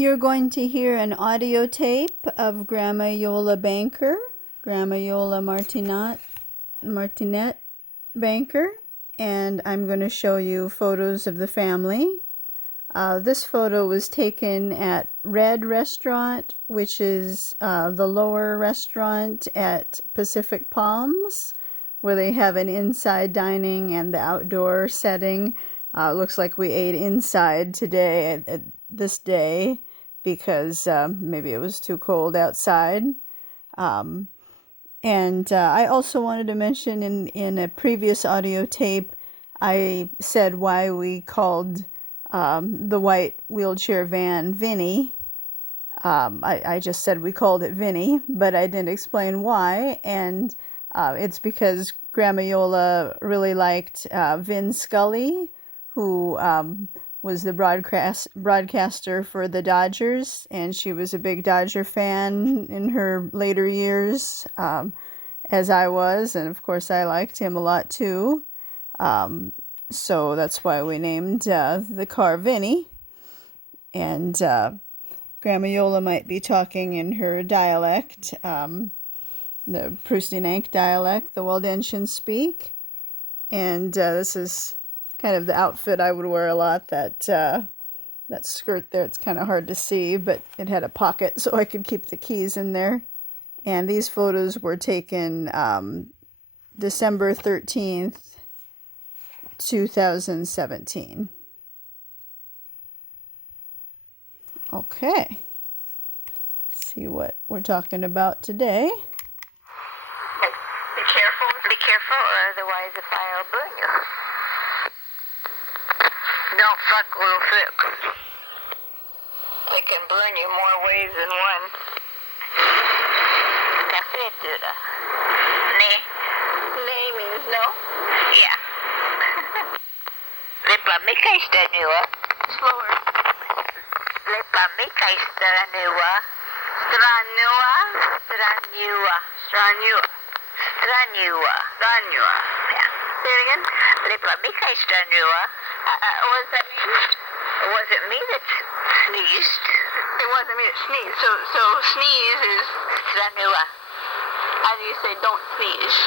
You're going to hear an audio tape of Grandma Iole Banker, Grandma Iole Martinat Banker, and I'm going to show you photos of the family. This photo was taken at Red Restaurant, which is the lower restaurant at Pacific Palms, where they have an inside dining and the outdoor setting. Looks like we ate inside today at this day because maybe it was too cold outside. And I also wanted to mention in a previous audio tape, I said why we called the white wheelchair van Vinny. I just said we called it Vinny, but I didn't explain why, and it's because Grandma Iole really liked Vin Scully, who was the broadcaster for the Dodgers, and she was a big Dodger fan in her later years, as I was, and of course I liked him a lot too. So that's why we named the car Vinny. And Grandma Iole might be talking in her dialect, the Prustinench dialect, the Waldensian speak. And this is kind of the outfit I would wear a lot, that skirt there. It's kind of hard to see, but it had a pocket so I could keep the keys in there. And these photos were taken December 13th, 2017. Okay. Let's see what we're talking about today. Be careful, or otherwise the fire will burn you. Don't fuck little fish. They can burn you more ways than one. Kapitula. Ne? Ne means no? Yeah. Lepa mika istaniwa. Slower. Lepa mika istaniwa. Straniwa. Straniwa. Straniwa. Straniwa. Straniwa. Yeah. Say it again. Lepa mika istaniwa. What does that mean? It wasn't me that sneezed. It wasn't me that sneezed. So sneeze is straniwa. How do you say don't sneeze?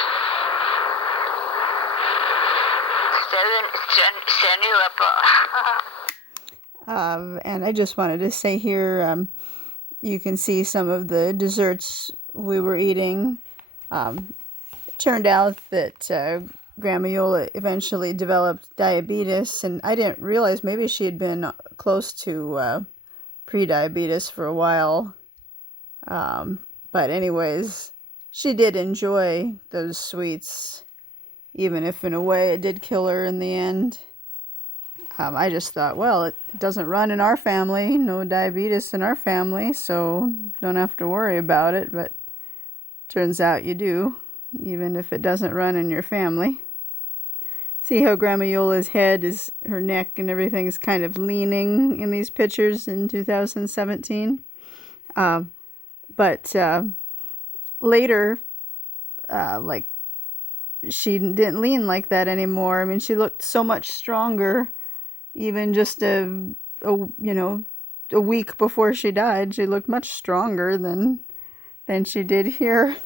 And I just wanted to say here, you can see some of the desserts we were eating. It turned out that Grandma Iole eventually developed diabetes, and I didn't realize maybe she had been close to pre-diabetes for a while. But anyways, she did enjoy those sweets, even if in a way it did kill her in the end. I just thought, well, it doesn't run in our family, no diabetes in our family, so don't have to worry about it. But turns out you do, even if it doesn't run in your family. See how Grandma Iole's head is, her neck and everything is kind of leaning in these pictures in 2017. But later, like, she didn't lean like that anymore. I mean, she looked so much stronger. Even just a week before she died, she looked much stronger than she did here.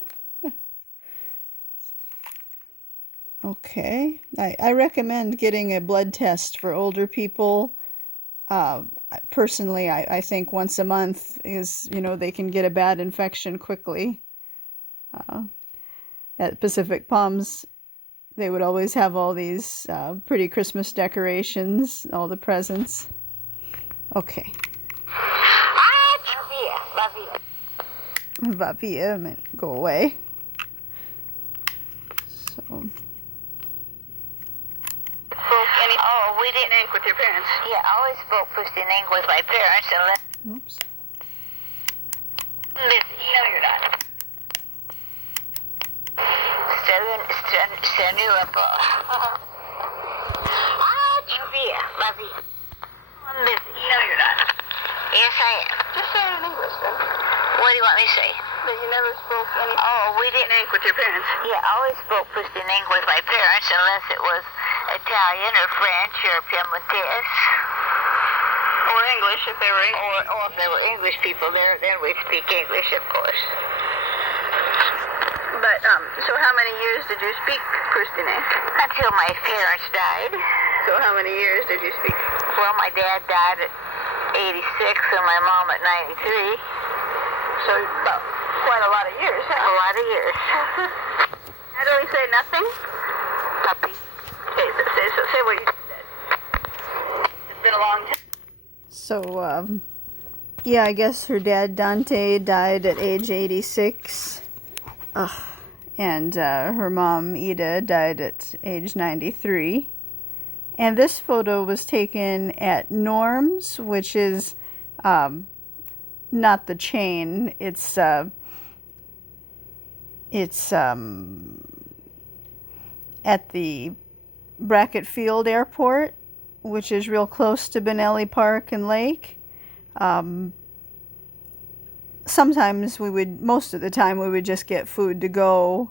Okay, I recommend getting a blood test for older people. Personally, I think once a month is, they can get a bad infection quickly. At Pacific Palms, they would always have all these pretty Christmas decorations, all the presents. Okay. Vavia meant go away. So. Oh, we didn't with your parents. Yeah, I always spoke Prustinench with my parents unless. Oops. No, you're not. I'm busy. No, you're not. Yes, I am. Just say it in English, then. What do you want me to say? That you never spoke any. Oh, we didn't with your parents. Yeah, I always spoke Prustinench with my parents unless it was Italian or French or Piemontese. Or English if they were English. Or if they were English people there, then we'd speak English, of course. But, so how many years did you speak Prustinench? Until my parents died. So how many years did you speak? Well, my dad died at 86 and my mom at 93. So about quite a lot of years, huh? A lot of years. How do we say nothing? Puppy. Okay, so say what you said. It's been a long time. So, yeah, I guess her dad, Dante, died at age 86. And her mom, Ida, died at age 93. And this photo was taken at Norm's, which is not the chain. It's at the Brackett Field Airport, which is real close to Benelli Park and Lake. Sometimes most of the time we would just get food to go.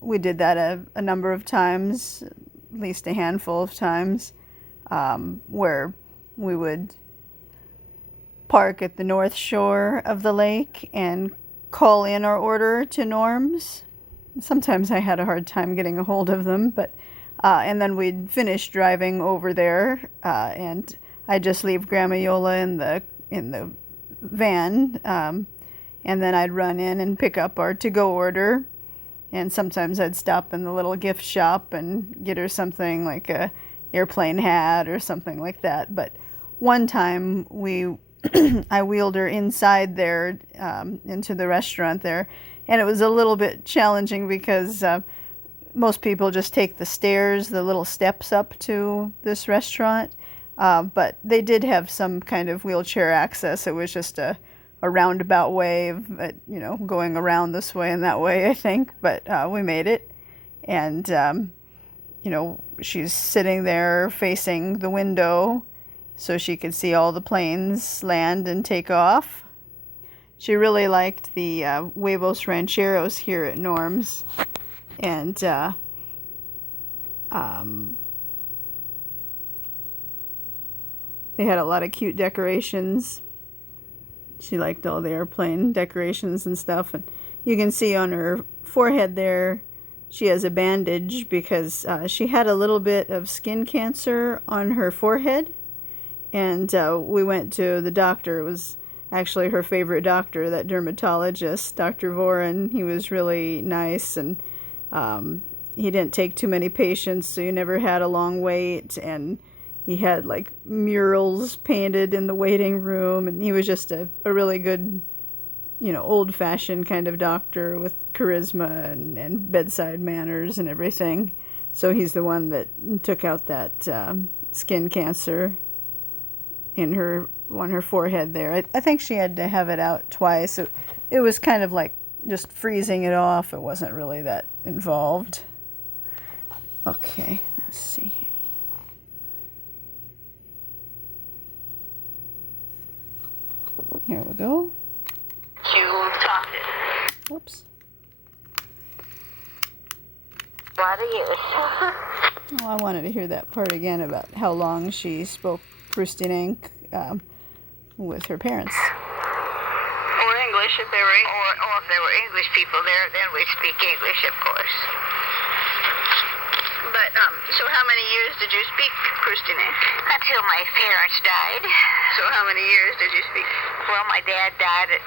We did that a number of times, at least a handful of times, where we would park at the north shore of the lake and call in our order to Norm's. Sometimes I had a hard time getting a hold of them, but and then we'd finish driving over there, and I'd just leave Grandma Yola in the van, and then I'd run in and pick up our to-go order. And sometimes I'd stop in the little gift shop and get her something like a airplane hat or something like that. But one time I wheeled her inside there, into the restaurant there, and it was a little bit challenging because most people just take the stairs, the little steps up to this restaurant, but they did have some kind of wheelchair access. It was just a roundabout way of, going around this way and that way, I think, but we made it. And, she's sitting there facing the window so she could see all the planes land and take off. She really liked the huevos rancheros here at Norm's, and they had a lot of cute decorations. She liked all the airplane decorations and stuff. And you can see on her forehead there, she has a bandage because she had a little bit of skin cancer on her forehead. And we went to the doctor. It was actually her favorite doctor, that dermatologist, Dr. Voren. He was really nice, and he didn't take too many patients, so you never had a long wait. And he had like murals painted in the waiting room, and he was just a really good, old-fashioned kind of doctor with charisma and bedside manners and everything. So he's the one that took out that skin cancer on her forehead there. I think she had to have it out twice. It was kind of like just freezing it off. It wasn't really that involved. Okay, let's see here. Here we go. You talked it. Whoops. A lot of years. Well, I wanted to hear that part again about how long she spoke Prustinench with her parents. Or English if they were English. Or if there were English people there, then we'd speak English, of course. But, so how many years did you speak Prustinench? Until my parents died. So how many years did you speak? Well, my dad died at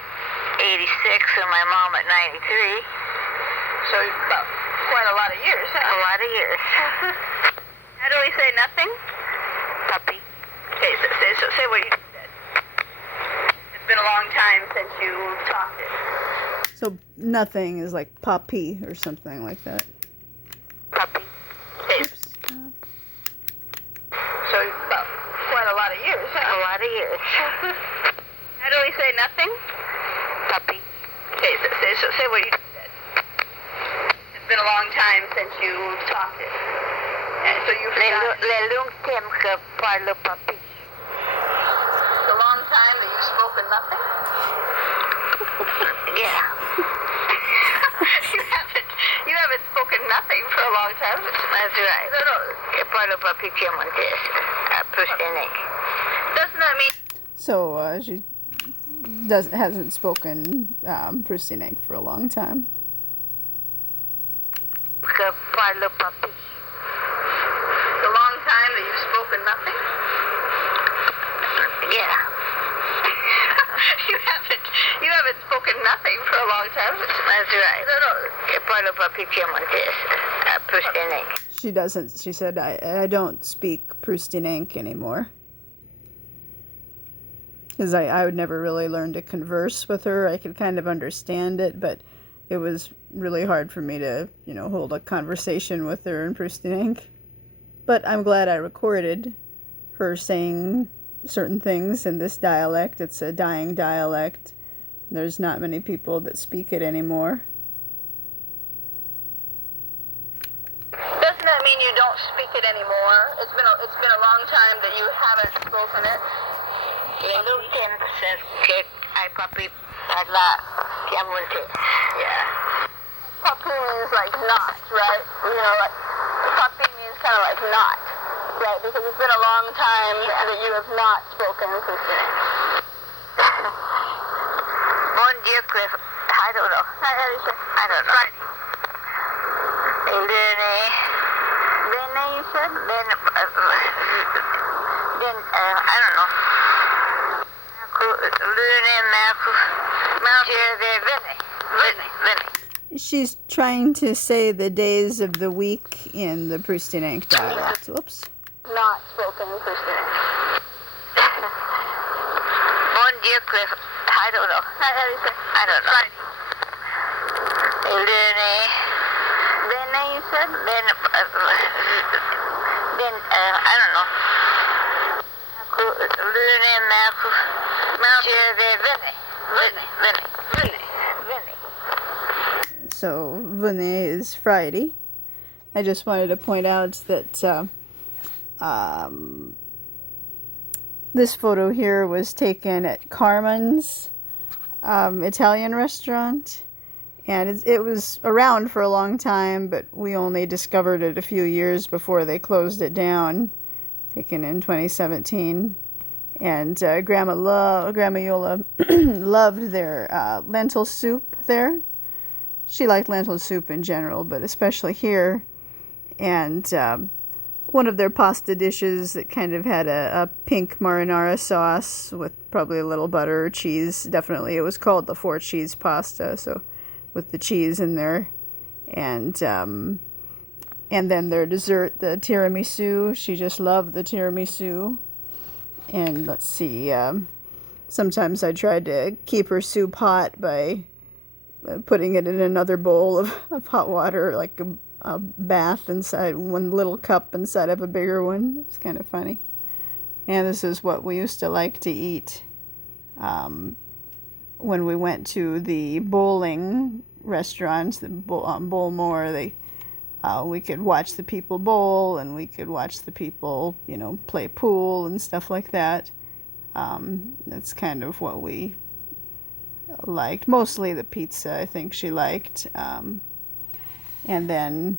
86 and my mom at 93. So about quite a lot of years, huh? A lot of years. How do we say nothing? Puppy. Okay, so say what you said. It's been a long time since you talked it. So nothing is like papi or something like that. Puppy. Okay. Oops. So about quite a lot of years, huh? A lot of years. How do we say nothing? Puppy. Okay, so say what you said. It's been a long time since you talked it. And so you forgot. Le long temps que parle puppy. It's a long time that you've spoken nothing? Yeah. You haven't spoken nothing for a long time. That's right. No. Parle puppy piemontese. Prustinench. Doesn't that mean So she hasn't spoken Prustinench for a long time. the long time that you've spoken nothing? Yeah. you haven't spoken nothing for a long time. That's right. No. Parlo proprio piemontese, Prustinench. She doesn't. She said, I don't speak Prustinench anymore. Because I would never really learn to converse with her. I could kind of understand it, but it was really hard for me to, hold a conversation with her in Prustinench. But I'm glad I recorded her saying certain things in this dialect. It's a dying dialect. There's not many people that speak it anymore. Doesn't that mean you don't speak it anymore? It's been a long time that you haven't spoken it. L'ultimo che ai propri parla piemontese. Yeah. Papi means like not, right? Like papi means kind of like not, right? Because it's been a long time that you have not spoken Prustinench. Mon Dieu, Cliff. I don't know. I don't know. Friday. Bene, you said? Then, I don't know. She's trying to say the days of the week in the Prustinench dialect. Whoops. Not spoken Prustinench. Mon Dieu, Cliff. I don't know. I don't know. Friday. Bene, you said? Then, I don't know. So, Vene is Friday. I just wanted to point out that this photo here was taken at Carmen's Italian restaurant. And it was around for a long time, but we only discovered it a few years before they closed it down. Taken in 2017. And Grandma Iole loved their lentil soup there. She liked lentil soup in general, but especially here. And one of their pasta dishes that kind of had a pink marinara sauce with probably a little butter or cheese. Definitely, it was called the 4-cheese pasta, so with the cheese in there. And then their dessert, the tiramisu. She just loved the tiramisu. And let's see, sometimes I tried to keep her soup hot by putting it in another bowl of hot water, like a bath inside one little cup inside of a bigger one. It's kind of funny. And this is what we used to like to eat when we went to the bowling restaurants, the Bowlmore. We could watch the people bowl, and we could watch the people, play pool and stuff like that. That's kind of what we liked. Mostly the pizza, I think she liked. And then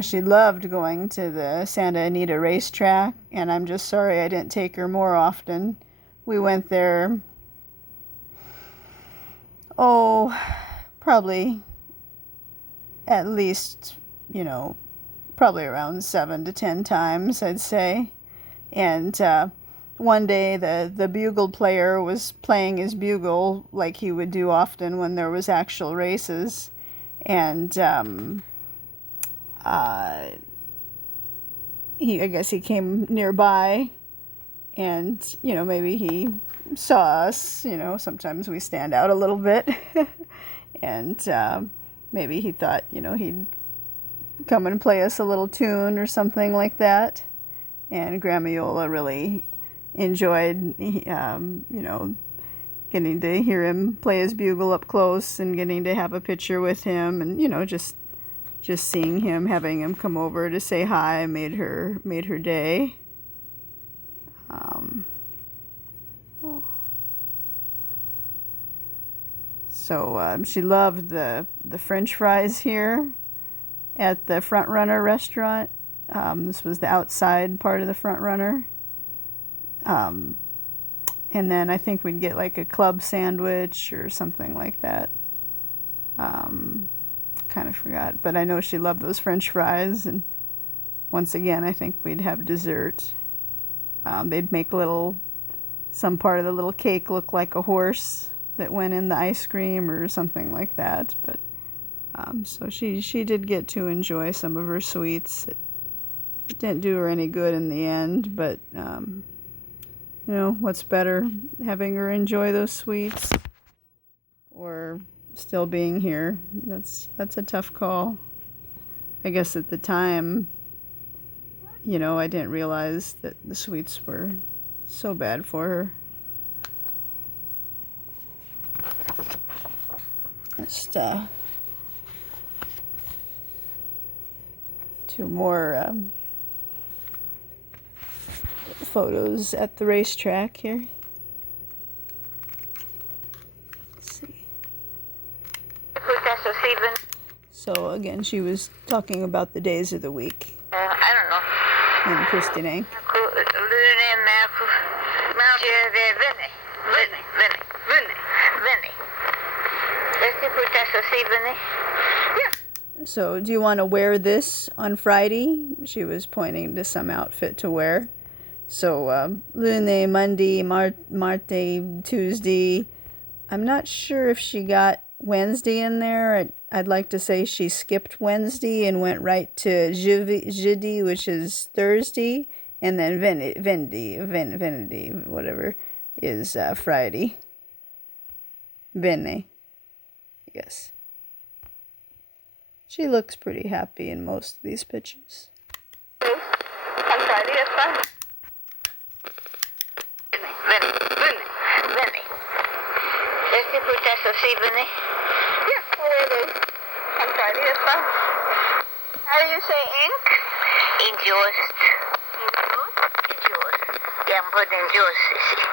she loved going to the Santa Anita racetrack, and I'm just sorry I didn't take her more often. We went there, probably at least, probably around 7 to 10 times, I'd say. And one day the bugle player was playing his bugle like he would do often when there was actual races. And I guess he came nearby, and, maybe he saw us. Sometimes we stand out a little bit. And maybe he thought, he'd come and play us a little tune or something like that. And Grandma Iole really enjoyed, getting to hear him play his bugle up close and getting to have a picture with him, and just seeing him, having him come over to say hi made her day. So she loved the French fries here at the Front Runner restaurant. This was the outside part of the Front Runner. And then I think we'd get like a club sandwich or something like that. Kind of forgot, but I know she loved those French fries. And once again, I think we'd have dessert. They'd make some part of the little cake look like a horse that went in the ice cream or something like that. But so she did get to enjoy some of her sweets. It didn't do her any good in the end, but what's better, having her enjoy those sweets or still being here? That's a tough call. I guess at the time, I didn't realize that the sweets were so bad for her. Just two more photos at the racetrack here. Let's see. So again, she was talking about the days of the week. I don't know. In Prustinench. So, do you want to wear this on Friday? She was pointing to some outfit to wear. So, Lune, Monday, Marte, Tuesday. I'm not sure if she got Wednesday in there. I'd like to say she skipped Wednesday and went right to Jeudi, which is Thursday, and then Vendy, whatever, is Friday. Venne, yes. She looks pretty happy in most of these pictures. On Friday, it's fine. Yeah, I'll wear those. On Friday, it's fine. How do you say ink? Injost. Injost. Yeah, I'm putting injost, you see.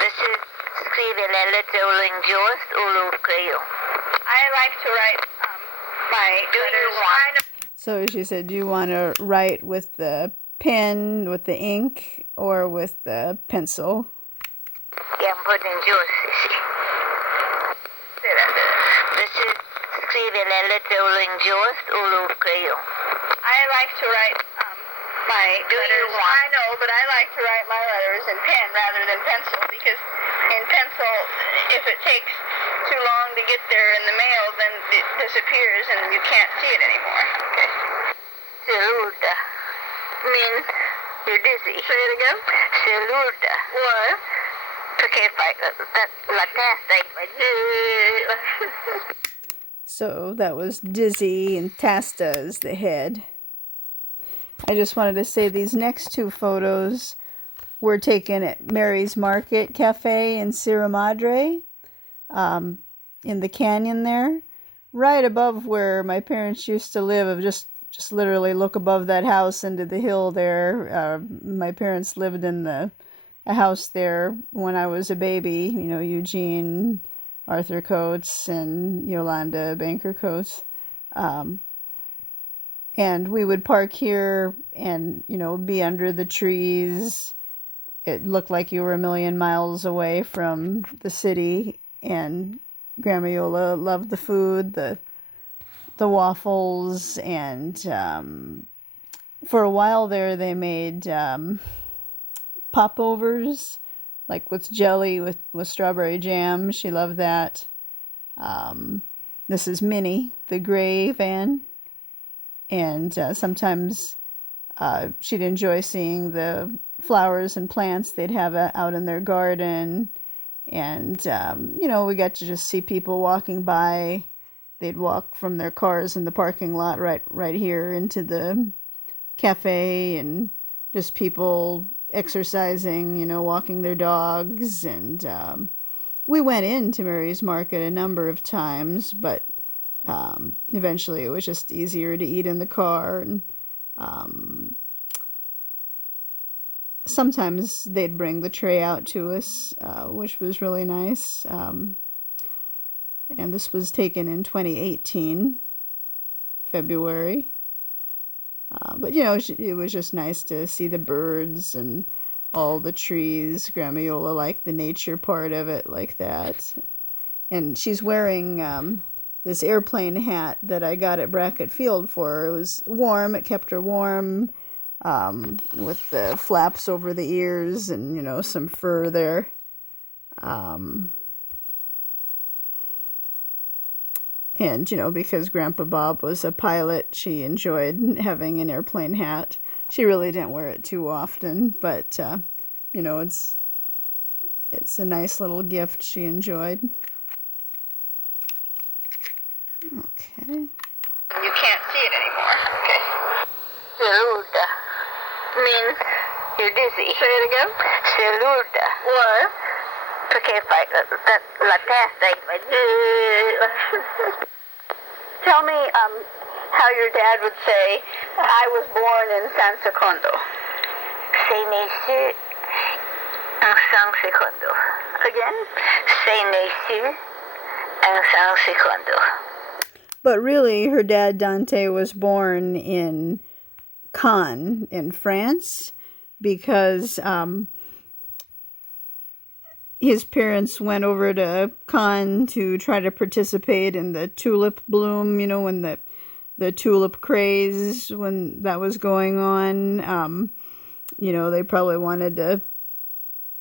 This is scrive la lettera o injost o lo crayon. I like to write my letters. So she said, do you want to write with the pen, with the ink, or with the pencil? Yeah, I'm putting injost, you see. This is scrive la lettera o injost o lo crayon. I like to write my letters. I know, but I like to write my letters in pen rather than pencil, because in pencil, if it takes too long to get there in the mail, then it disappears and you can't see it anymore. Okay. Saluda. Means you're dizzy. Say it again. Saluda. What? Perché fai la testa? So that was dizzy, and Tasta is the head. I just wanted to say these next two photos were taken at Mary's Market Cafe in Sierra Madre, in the canyon there, right above where my parents used to live. Just literally look above that house into the hill there. My parents lived in a house there when I was a baby. Eugene, Arthur Coates, and Iole Banker Coates. And we would park here and, be under the trees. It looked like you were a million miles away from the city. And Grandma Iole loved the food, the waffles. And for a while there, they made popovers, like with jelly, with strawberry jam. She loved that. This is Minnie, the gray van. And sometimes she'd enjoy seeing the flowers and plants they'd have out in their garden. And, we got to just see people walking by. They'd walk from their cars in the parking lot right here into the cafe, and just people exercising, walking their dogs. And we went into Mary's Market a number of times, but eventually it was just easier to eat in the car. And sometimes they'd bring the tray out to us, which was really nice. And this was taken in 2018, February. But, it was just nice to see the birds. And all the trees. Grandma Iola liked the nature part of it like that. And she's wearing this airplane hat that I got at Brackett Field for her. It was warm. It kept her warm, with the flaps over the ears and, you know, some fur there. And, you know, because Grandpa Bob was a pilot, she enjoyed having an airplane hat. She really didn't wear it too often, but, you know, it's a nice little gift she enjoyed. Okay. You can't see it anymore. Okay. Saluda Means you're dizzy. say it again. Saluda. What? Perché fai la testa e fai... Tell me how your dad would say, I was born in San Secondo. Sei naissu in San Secondo. Again? Sei naissu in San Secondo. But really, her dad, Dante, was born in Cannes, in France, because his parents went over to Cannes to try to participate in the tulip bloom, you know, when the tulip craze, when that was going on. You know, they probably wanted to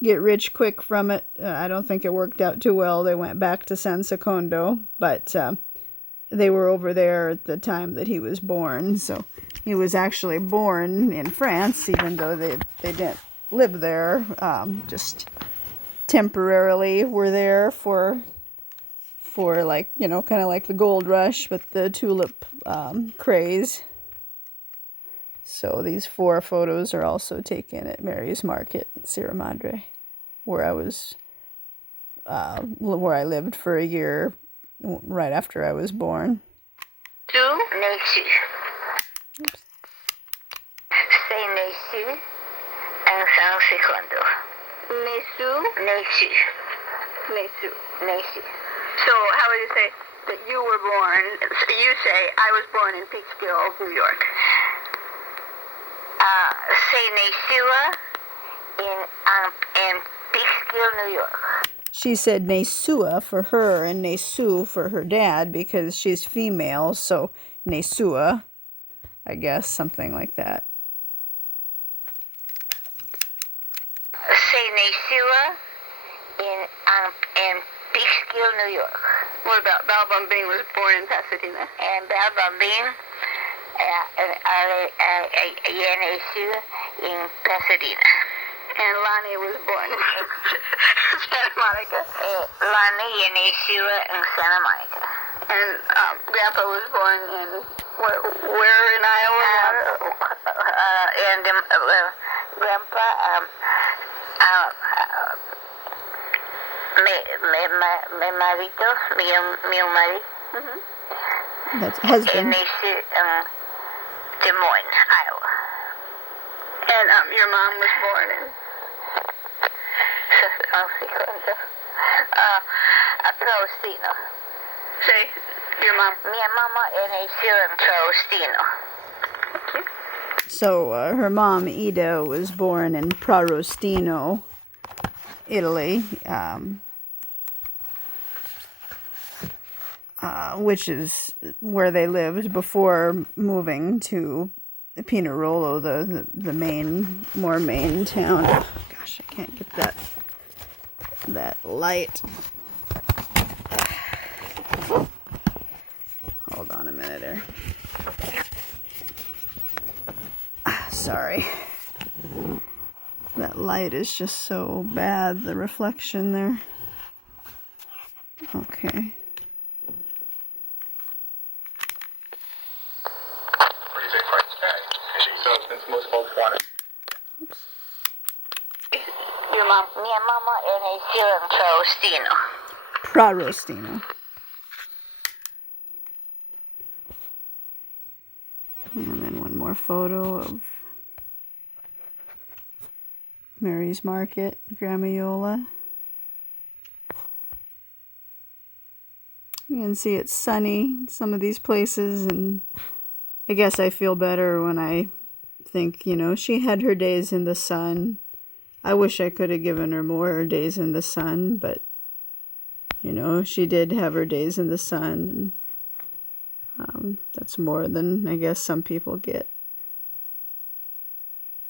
get rich quick from it. I don't think it worked out too well. They went back to San Secondo, but they were over there at the time that he was born. So he was actually born in France, even though they didn't live there. Just temporarily were there for like, you know, kind of like the gold rush with the tulip craze. So these 4 photos are also taken at Mary's Market in Sierra Madre, where I was, where I lived for a year right after I was born. Tu naissu. Sei naissu in San Secondo. Nesu? Naissu. Nesu. Naissu. So how would you say that you were born? You say, I was born in Peekskill, New York. Sei naisua in Peekskill, New York. She said Nesua for her and Nesu for her dad because she's female, so Nesua, I guess, something like that. Sei naisua in Peekskill, New York. What about Bal Bombing was born in Pasadena? And Bal Bombing naissu in Pasadena. And Lonnie was born in Santa Monica. Lonnie naissu in Santa Monica. And Grandpa was born in where in Iowa? And Grandpa, mi marito, mio marito, That's husband. naissu in Des Moines, Iowa. And your mom was born in San Secondo. Prustino. say your mom. Mia mamma naissu in Prustino. So her mom, Ida, was born in Prustino, Italy, which is where they lived before moving to Pinerolo, the more main town. Oh, gosh, I can't get that light. Hold on a minute there. Sorry. That light is just so bad, the reflection there. Okay. So since most folks want it. Your mom. Mia mamma naissu in Prustino. Prarostino. And then one more photo of Mary's Market, Grandma Iola. You can see it's sunny in some of these places, and I guess I feel better when I think, you know, she had her days in the sun. I wish I could have given her more days in the sun, but, you know, she did have her days in the sun. That's more than I guess some people get.